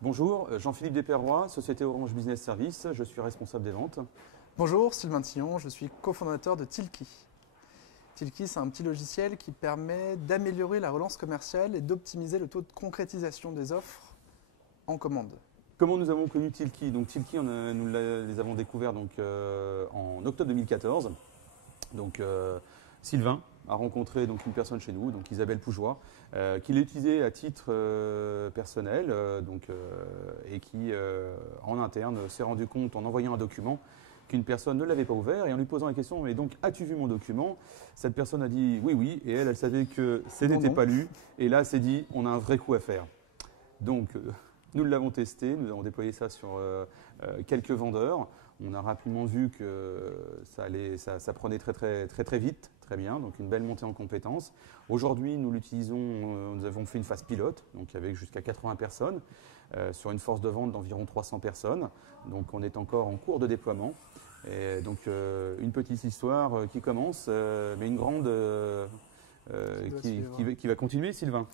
Bonjour, Jean-Philippe Desperrois, Société Orange Business Service, je suis responsable des ventes. Bonjour, Sylvain Tillon, je suis cofondateur de Tilki. Tilki, c'est un petit logiciel qui permet d'améliorer la relance commerciale et d'optimiser le taux de concrétisation des offres en commande. Comment nous avons connu Tilki? Donc Tilki, les avons découverts en octobre 2014. Sylvain a rencontré une personne chez nous, donc Isabelle Poujoie, qui l'a utilisé à titre personnel et qui, en interne, s'est rendu compte en envoyant un document qu'une personne ne l'avait pas ouvert et en lui posant la question « Mais donc, as-tu vu mon document ?» Cette personne a dit « Oui, oui » et elle savait que ce n'était pas lu et là, elle s'est dit « On a un vrai coup à faire ». Donc, nous l'avons testé, nous avons déployé ça sur quelques vendeurs. On a rapidement vu que ça prenait très vite, très bien, donc une belle montée en compétences. Aujourd'hui, nous l'utilisons, nous avons fait une phase pilote, donc avec jusqu'à 80 personnes, sur une force de vente d'environ 300 personnes. Donc on est encore en cours de déploiement. Et donc une petite histoire qui commence, mais une grande qui va continuer, Sylvain.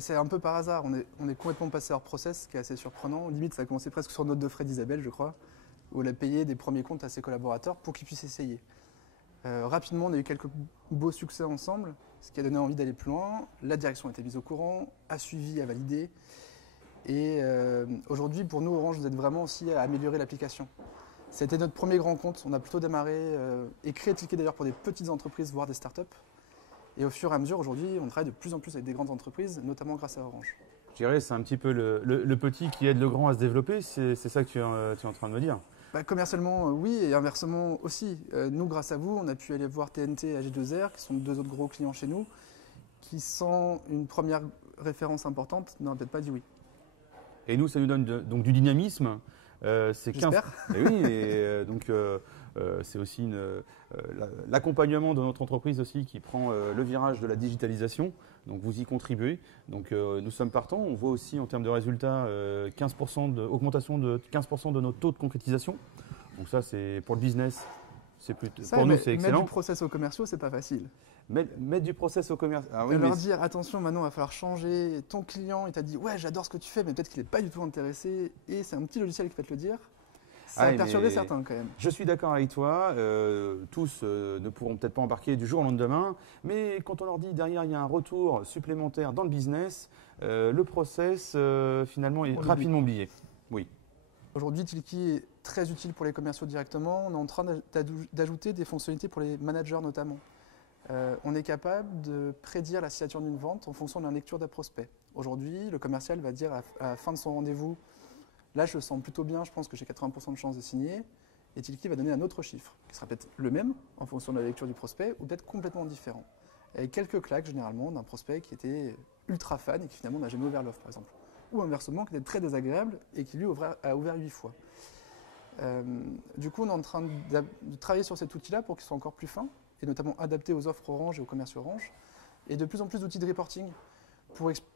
C'est un peu par hasard, on est complètement passé hors process, ce qui est assez surprenant. Limite, ça a commencé presque sur note de frais d'Isabelle, je crois, où elle a payé des premiers comptes à ses collaborateurs pour qu'ils puissent essayer. Rapidement, on a eu quelques beaux succès ensemble, ce qui a donné envie d'aller plus loin. La direction a été mise au courant, a suivi, a validé. Et aujourd'hui, pour nous, Orange, vous êtes vraiment aussi à améliorer l'application. C'était notre premier grand compte. On a plutôt démarré et créé Tilki d'ailleurs pour des petites entreprises, voire des startups. Et au fur et à mesure, aujourd'hui, on travaille de plus en plus avec des grandes entreprises, notamment grâce à Orange. Je dirais c'est un petit peu le petit qui aide le grand à se développer, c'est ça que tu es en train de me dire. Commercialement, oui, et inversement aussi. Nous, grâce à vous, on a pu aller voir TNT et AG2R, qui sont deux autres gros clients chez nous, qui, sans une première référence importante, n'auraient peut-être pas dit oui. Et nous, ça nous donne donc du dynamisme. C'est 15... Et oui, c'est aussi l'accompagnement de notre entreprise aussi qui prend le virage de la digitalisation. Donc vous y contribuez. Donc nous sommes partants. On voit aussi en termes de résultats augmentation de 15% de notre taux de concrétisation. Donc ça, c'est pour le business. Pour nous, c'est excellent. Mettre du process aux commerciaux, c'est pas facile. Mettre du process aux commerciaux. Ah oui, leur dire attention, maintenant, il va falloir changer. Ton client, il t'a dit ouais, j'adore ce que tu fais, mais peut-être qu'il n'est pas du tout intéressé. Et c'est un petit logiciel qui va te le dire. Ça a perturbé certains quand même. Je suis d'accord avec toi. Tous ne pourront peut-être pas embarquer du jour au lendemain, mais quand on leur dit derrière il y a un retour supplémentaire dans le business, le process finalement est rapidement oublié. Oui. Aujourd'hui, Tilki est très utile pour les commerciaux directement. On est en train d'ajouter des fonctionnalités pour les managers notamment. On est capable de prédire la signature d'une vente en fonction de la lecture d'un prospect. Aujourd'hui, le commercial va dire à la fin de son rendez-vous, là je le sens plutôt bien, je pense que j'ai 80% de chances de signer. Et Tilki va donner un autre chiffre, qui sera peut-être le même en fonction de la lecture du prospect, ou peut-être complètement différent. Avec quelques claques généralement d'un prospect qui était ultra fan et qui finalement n'a jamais ouvert l'offre par exemple. Ou inversement, qui était très désagréable et qui lui a ouvert 8 fois. Du coup, on est en train de travailler sur cet outil-là pour qu'il soit encore plus fin, et notamment adapté aux offres Orange et aux commerces Orange, et de plus en plus d'outils de reporting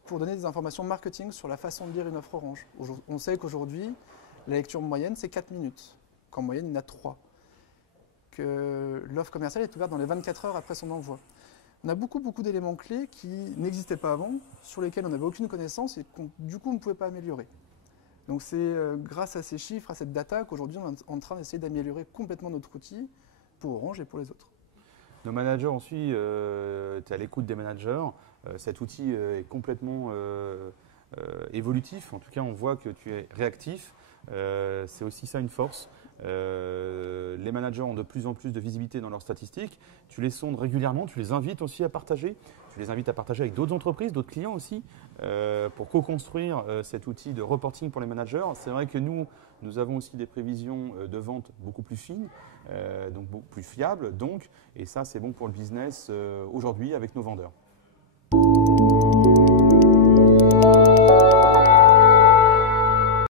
pour donner des informations marketing sur la façon de lire une offre Orange. On sait qu'aujourd'hui, la lecture moyenne, c'est 4 minutes, qu'en moyenne, il y en a 3. Que l'offre commerciale est ouverte dans les 24 heures après son envoi. On a beaucoup d'éléments clés qui n'existaient pas avant, sur lesquels on n'avait aucune connaissance et du coup on ne pouvait pas améliorer. Donc c'est grâce à ces chiffres, à cette data, qu'aujourd'hui on est en train d'essayer d'améliorer complètement notre outil pour Orange et pour les autres. Nos managers aussi, tu es à l'écoute des managers. Cet outil est complètement évolutif. En tout cas, on voit que tu es réactif. C'est aussi ça une force. Les managers ont de plus en plus de visibilité dans leurs statistiques. Tu les sondes régulièrement, tu les invites aussi à partager. Tu les invites à partager avec d'autres entreprises, d'autres clients aussi, pour co-construire cet outil de reporting pour les managers. C'est vrai que nous avons aussi des prévisions de vente beaucoup plus fines, donc beaucoup plus fiables. Et ça, c'est bon pour le business aujourd'hui avec nos vendeurs.